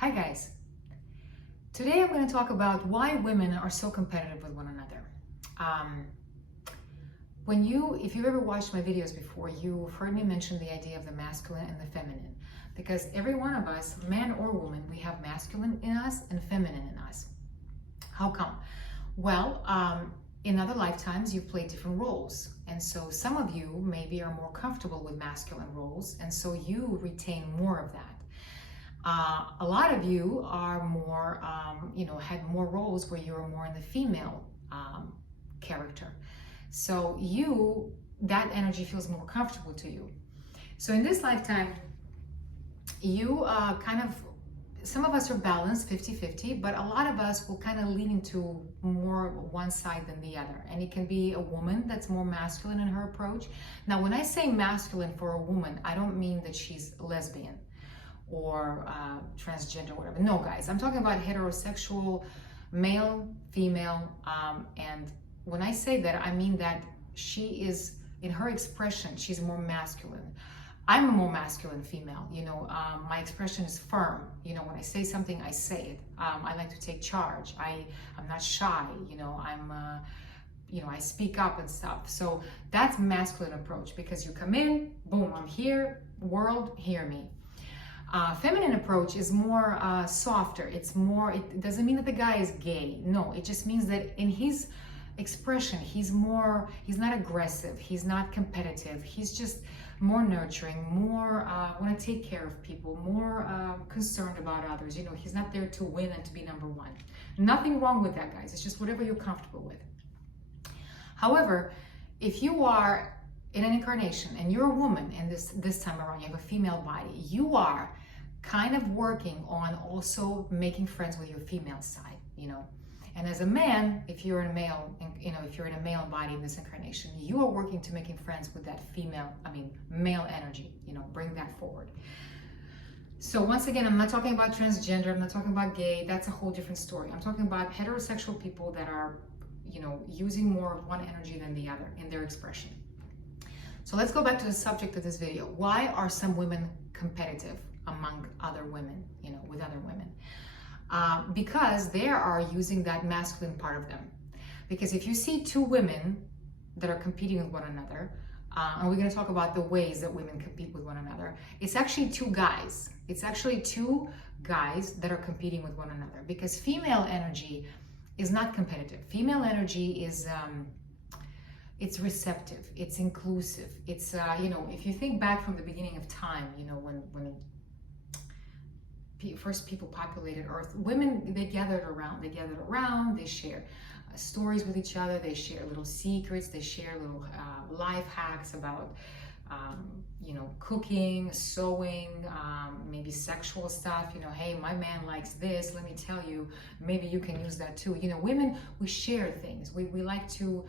Hi guys. Today I'm going to talk about why women are so competitive with one another. Um, if you've ever watched my videos before, you've heard me mention the idea of the masculine and the feminine. Because every one of us, man or woman, we have masculine in us and feminine in us. How come? Well, in other lifetimes, you've played different roles. And so some of you maybe are more comfortable with masculine roles, and so you retain more of that. A lot of you are more, had more roles where you were more in the female character. So that energy feels more comfortable to you. So in this lifetime, you some of us are balanced 50-50, but a lot of us will kind of lean into more one side than the other. And it can be a woman that's more masculine in her approach. Now, when I say masculine for a woman, I don't mean that she's lesbian or transgender, whatever. No, guys, I'm talking about heterosexual, male, female, and when I say that, I mean that she is, in her expression, she's more masculine. I'm a more masculine female, my expression is firm. When I say something, I say it. I like to take charge. I'm not shy, I speak up and stuff. So that's masculine approach, because you come in, boom, I'm here, world, hear me. Feminine approach is more softer. It doesn't mean that the guy is gay. No, it just means that in his expression, he's not aggressive, he's not competitive, he's just more nurturing, more want to take care of people, more concerned about others. He's not there to win and to be number one. Nothing wrong with that, guys. It's just whatever you're comfortable with. However, if you are in an incarnation and you're a woman, and this time around you have a female body, you are kind of working on also making friends with your female side, and as a man, if you're in a male body in this incarnation, you are working to making friends with that male energy, bring that forward. So once again, I'm not talking about transgender, I'm not talking about gay, that's a whole different story. I'm talking about heterosexual people that are using more of one energy than the other in their expression. So let's go back to the subject of this video. Why are some women competitive among other women, with other women? Because they are using that masculine part of them. Because if you see two women that are competing with one another, and we're going to talk about the ways that women compete with one another, it's actually two guys. It's actually two guys that are competing with one another. Because female energy is not competitive. Female energy is it's receptive, it's inclusive, it's if you think back from the beginning of time, when first people populated Earth, women, they gathered around, they share stories with each other, they share little secrets, they share little life hacks about cooking, sewing, maybe sexual stuff. Hey, my man likes this, let me tell you, maybe you can use that too. Women, we share things, we like to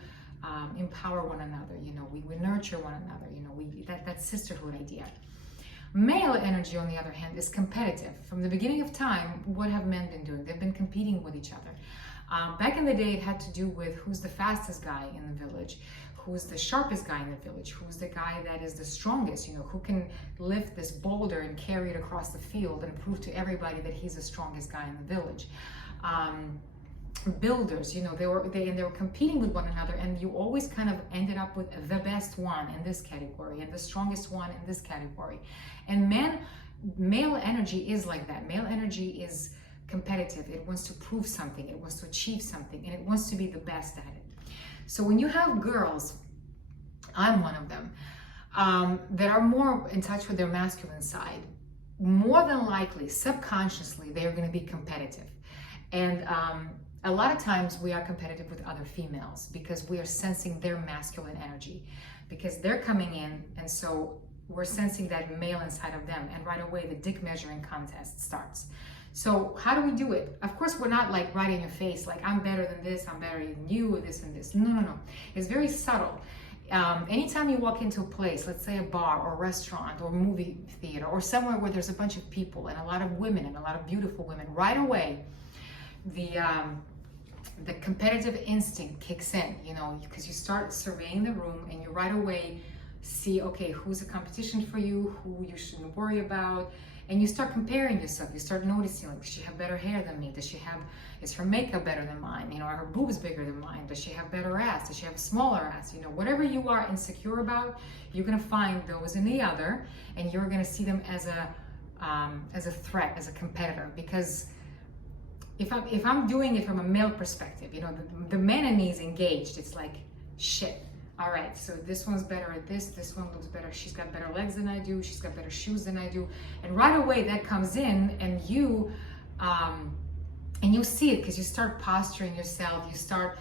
empower one another, we nurture one another, that sisterhood idea. Male energy, on the other hand, is competitive. From the beginning of time, what have men been doing? They've been competing with each other. Back in the day, it had to do with who's the fastest guy in the village, who's the sharpest guy in the village, who's the guy that is the strongest, who can lift this boulder and carry it across the field and prove to everybody that he's the strongest guy in the village. Builders, they were competing with one another, and you always kind of ended up with the best one in this category and the strongest one in this category. And male energy is like that. Male energy is competitive. It wants to prove something, it wants to achieve something, and it wants to be the best at it. So when you have girls, I'm one of them, that are more in touch with their masculine side, more than likely, subconsciously, they are going to be competitive. And a lot of times we are competitive with other females because we are sensing their masculine energy, because they're coming in, and so we're sensing that male inside of them, and right away the dick measuring contest starts. So how do we do it? Of course, we're not like right in your face, like I'm better than this, I'm better than you, this and this. No. It's very subtle. Anytime you walk into a place, let's say a bar or a restaurant or movie theater or somewhere where there's a bunch of people and a lot of women and a lot of beautiful women, right away the competitive instinct kicks in, because you start surveying the room and you right away see, okay, who's a competition for you, who you shouldn't worry about, And you start comparing yourself. You start noticing, like, does she have better hair than me? Is her makeup better than mine? You know, are her boobs bigger than mine? Does she have better ass? Does she have a smaller ass? You know, whatever you are insecure about, you're gonna find those in the other, and you're gonna see them as a threat, as a competitor. Because if I'm doing it from a male perspective, you know, the man in me is engaged. It's like, shit. All right, so this one's better at this one looks better, she's got better legs than I do, she's got better shoes than I do, and right away that comes in, and you see it, because you start posturing yourself, you start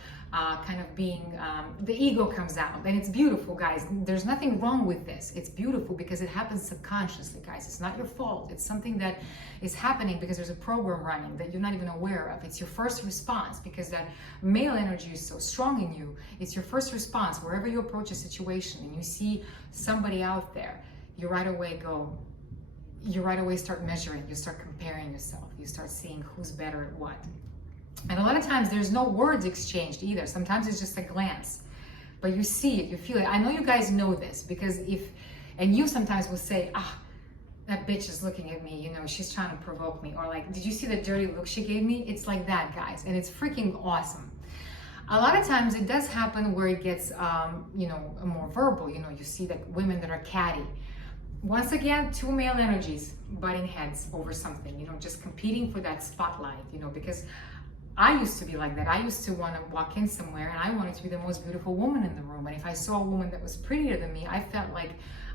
kind of being, the ego comes out, and it's beautiful, guys. There's nothing wrong with this. It's beautiful because it happens subconsciously, guys. It's not your fault. It's something that is happening because there's a program running that you're not even aware of. It's your first response, because that male energy is so strong in you. It's your first response wherever you approach a situation and you see somebody out there. You right away start measuring, you start comparing yourself, you start seeing who's better at what. And a lot of times there's no words exchanged either. Sometimes it's just a glance, but you see it, you feel it. I know you guys know this, because and you sometimes will say, that bitch is looking at me, you know, she's trying to provoke me. Or like, did you see the dirty look she gave me? It's like that, guys. And it's freaking awesome. A lot of times it does happen where it gets, you know, more verbal. You know, you see like women that are catty. Once again, two male energies butting heads over something, you know, just competing for that spotlight, you know, because I used to be like that. I used to want to walk in somewhere and I wanted to be the most beautiful woman in the room. And if I saw a woman that was prettier than me, I felt like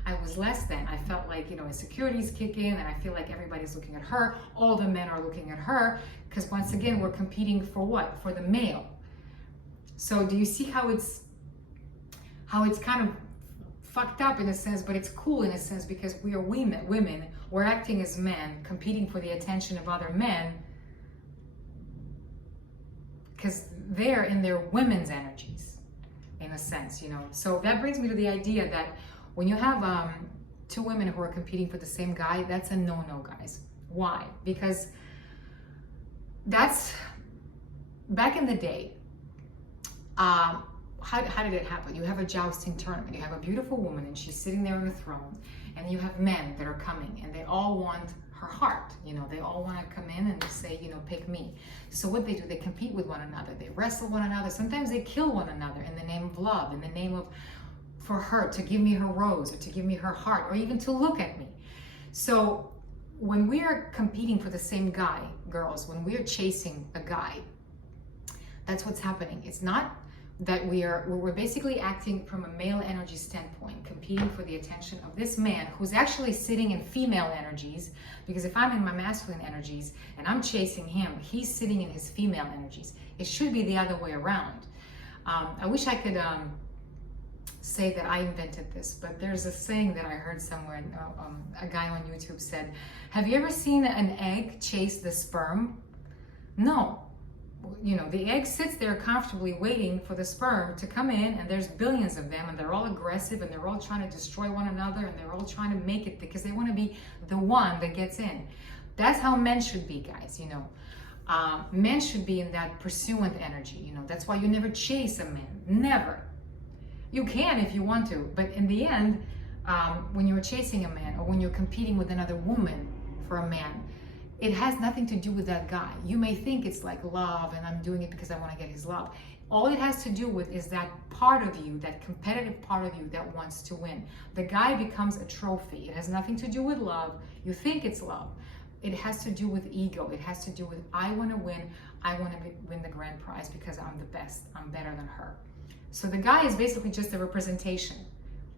I was less than. I felt like, you know, insecurities kick in, and I feel like everybody's looking at her. All the men are looking at her, because once again, we're competing for what? For the male. So do you see how it's kind of fucked up in a sense, but it's cool in a sense, because we are women. We're acting as men, competing for the attention of other men, because they're in their women's energies, in a sense, you know. So that brings me to the idea that when you have two women who are competing for the same guy, that's a no-no, guys. Why? Because that's, back in the day, how did it happen? You have a jousting tournament. You have a beautiful woman, and she's sitting there on a throne, and you have men that are coming, and they all want her heart. You know, they all want to come in and say, you know, pick me. So what they do, they compete with one another. They wrestle one another. Sometimes they kill one another in the name of love, in the name of, for her to give me her rose, or to give me her heart, or even to look at me. So when we are competing for the same guy, girls, when we are chasing a guy, that's what's happening. It's not that we're basically acting from a male energy standpoint, competing for the attention of this man who's actually sitting in female energies, because if I'm in my masculine energies and I'm chasing him, he's sitting in his female energies. It should be the other way around. I wish I could say that I invented this, but there's a saying that I heard somewhere. A guy on YouTube said, have you ever seen an egg chase the sperm? No. You know, the egg sits there comfortably waiting for the sperm to come in, and there's billions of them, and they're all aggressive, and they're all trying to destroy one another, and they're all trying to make it because they want to be the one that gets in. That's how men should be, guys, you know. Men should be in that pursuant energy, you know. That's why you never chase a man. Never. You can if you want to, but in the end, when you're chasing a man, or when you're competing with another woman for a man, it has nothing to do with that guy. You may think it's like love, and I'm doing it because I want to get his love. All it has to do with is that part of you, that competitive part of you that wants to win. The guy becomes a trophy. It has nothing to do with love. You think it's love. It has to do with ego. It has to do with, I want to win. I want to win the grand prize because I'm the best. I'm better than her. So the guy is basically just a representation.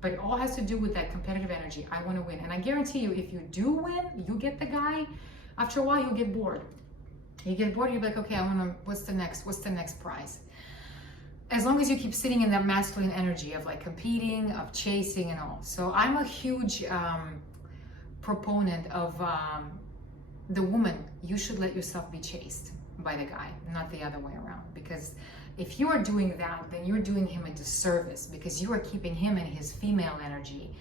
But it all has to do with that competitive energy. I want to win. And I guarantee you, if you do win, you get the guy, after a while you'll get bored. You get bored, you'll be like, okay, I want to, what's the next prize? As long as you keep sitting in that masculine energy of like competing, of chasing and all. So I'm a huge proponent of the woman, you should let yourself be chased by the guy, not the other way around. Because if you are doing that, then you're doing him a disservice, because you are keeping him in his female energy.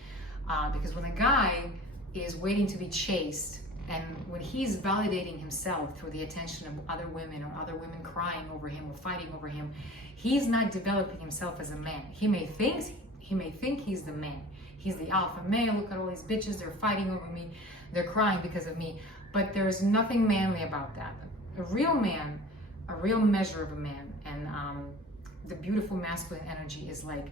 Because when a guy is waiting to be chased, and when he's validating himself through the attention of other women, or other women crying over him or fighting over him, he's not developing himself as a man. He may think he's the man. He's the alpha male. Look at all these bitches, they're fighting over me. they're crying because of me. But there's nothing manly about that. A real man, a real measure of a man, and the beautiful masculine energy is like,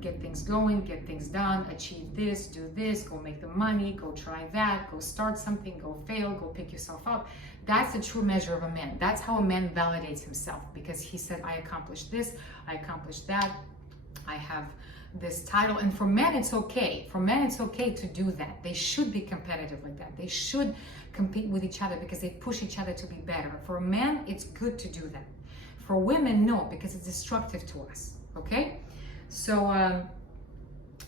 get things going, get things done, achieve this, do this, go make the money, go try that, go start something, go fail, go pick yourself up. That's the true measure of a man. That's how a man validates himself, because he said, I accomplished this, I accomplished that, I have this title. And for men, it's okay. For men, it's okay to do that. They should be competitive like that. They should compete with each other because they push each other to be better. For a man, it's good to do that. For women, no, because it's destructive to us, okay? So,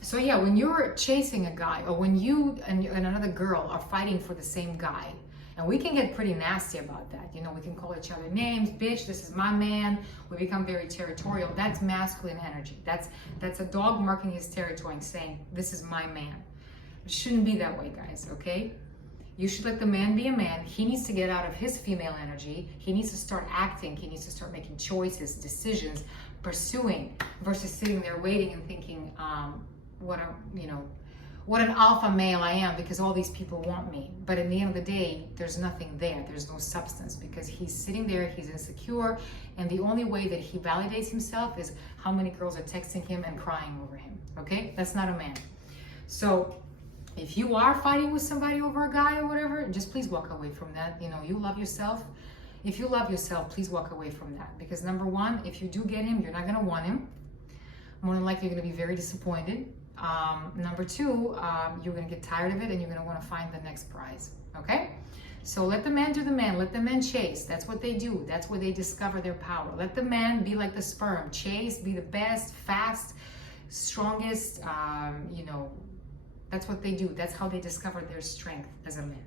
so yeah, when you're chasing a guy, or when you and another girl are fighting for the same guy, and we can get pretty nasty about that. You know, we can call each other names, bitch, this is my man. We become very territorial. That's masculine energy. That's a dog marking his territory and saying, this is my man. It shouldn't be that way, guys, okay? You should let the man be a man. He needs to get out of his female energy. He needs to start acting. He needs to start making choices, decisions, pursuing, versus sitting there waiting and thinking, what an alpha male I am because all these people want me. But in the end of the day, there's nothing there. There's no substance, because he's sitting there, he's insecure, and the only way that he validates himself is how many girls are texting him and crying over him, okay? That's not a man. So if you are fighting with somebody over a guy or whatever, just please walk away from that. You know, you love yourself. If you love yourself, please walk away from that. Because number one, if you do get him, you're not gonna want him. More than likely, you're gonna be very disappointed. Number two, you're gonna get tired of it and you're gonna wanna find the next prize, okay? So let the man do the man, let the men chase. That's what they do. That's where they discover their power. Let the man be like the sperm, chase, be the best, fast, strongest, that's what they do. That's how they discover their strength as a man.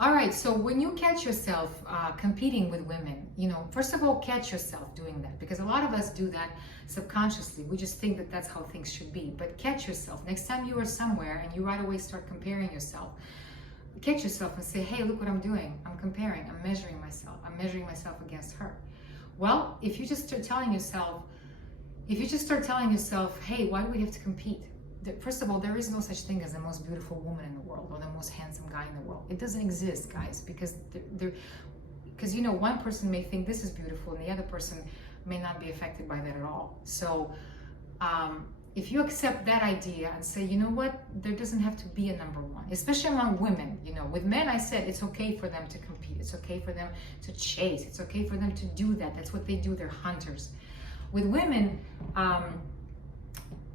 All right, so when you catch yourself competing with women, you know, first of all, catch yourself doing that, because a lot of us do that subconsciously. We just think that that's how things should be. But catch yourself. Next time you are somewhere and you right away start comparing yourself, catch yourself and say, hey, look what I'm doing. I'm comparing. I'm measuring myself. I'm measuring myself against her. Well, if you just start telling yourself, hey, why do we have to compete? First of all, there is no such thing as the most beautiful woman in the world or the most handsome guy in the world. It doesn't exist, guys, because you know, one person may think this is beautiful and the other person may not be affected by that at all. So if you accept that idea and say, you know what, there doesn't have to be a number one, especially among women. You know, with men, I said it's okay for them to compete. It's okay for them to chase. It's okay for them to do that. That's what they do. They're hunters. With women,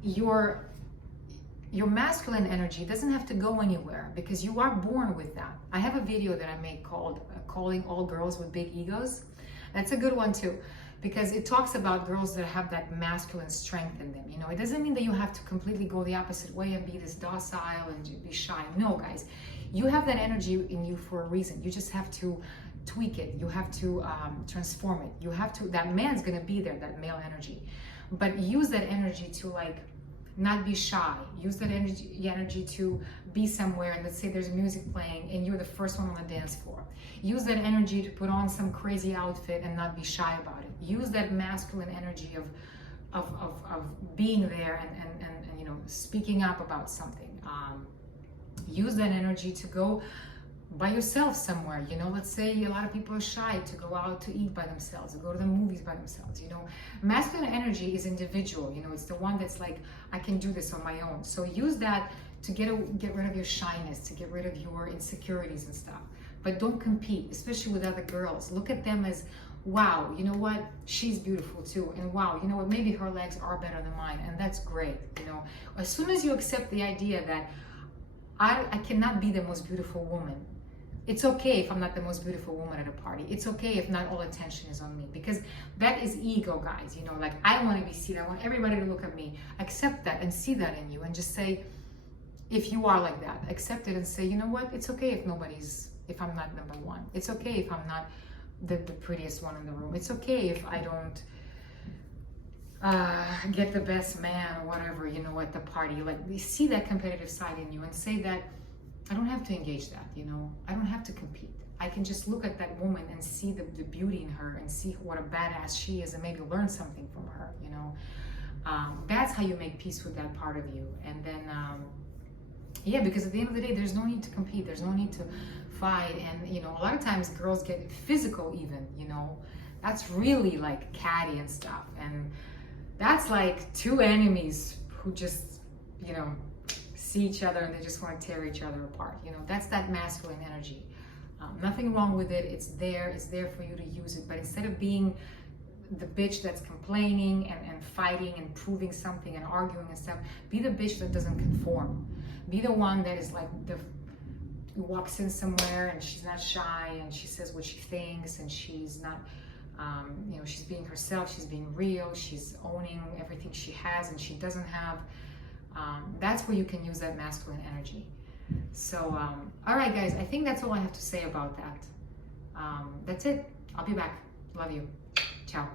your masculine energy doesn't have to go anywhere, because you are born with that. I have a video that I made called Calling All Girls with Big Egos. That's a good one too, because it talks about girls that have that masculine strength in them. You know, it doesn't mean that you have to completely go the opposite way and be this docile and be shy. No, guys, you have that energy in you for a reason. You just have to tweak it. You have to transform it. You have to, that man's gonna be there, that male energy, but use that energy to like, not be shy. Use that energy to be somewhere, and let's say there's music playing and you're the first one on the dance floor. Use that energy to put on some crazy outfit and not be shy about it. Use that masculine energy of being there and you know, speaking up about something. Use that energy to go by yourself somewhere. You know, let's say a lot of people are shy to go out to eat by themselves, or go to the movies by themselves. You know, masculine energy is individual. You know, it's the one that's like, I can do this on my own. So use that to get rid of your shyness, to get rid of your insecurities and stuff. But don't compete, especially with other girls. Look at them as, wow, you know what, she's beautiful too, and wow, you know what, maybe her legs are better than mine, and that's great. You know, as soon as you accept the idea that I cannot be the most beautiful woman, it's okay if I'm not the most beautiful woman at a party. It's okay if not all attention is on me, because that is ego, guys. You know, like, I want to be seen. I want everybody to look at me. Accept that and see that in you, and just say, if you are like that, accept it and say, you know what? It's okay if I'm not number one. It's okay if I'm not the prettiest one in the room. It's okay if I don't get the best man or whatever, you know, at the party. Like, see that competitive side in you and say that, I don't have to engage that, you know, I don't have to compete. I can just look at that woman and see the beauty in her and see what a badass she is and maybe learn something from her, you know. That's how you make peace with that part of you. And then Yeah, because at the end of the day, there's no need to compete. There's no need to fight. And, you know, a lot of times girls get physical even, you know. That's really like catty and stuff. And that's like two enemies who just, you know, see each other and they just want to tear each other apart. You know, that's that masculine energy. Nothing wrong with it. It's there for you to use it. But instead of being the bitch that's complaining and fighting and proving something and arguing and stuff, be the bitch that doesn't conform. Be the one that is like who walks in somewhere and she's not shy and she says what she thinks and she's not, you know, she's being herself, she's being real, she's owning everything she has and she doesn't have. That's where you can use that masculine energy. So, all right, guys, I think that's all I have to say about that. That's it. I'll be back. Love you. Ciao.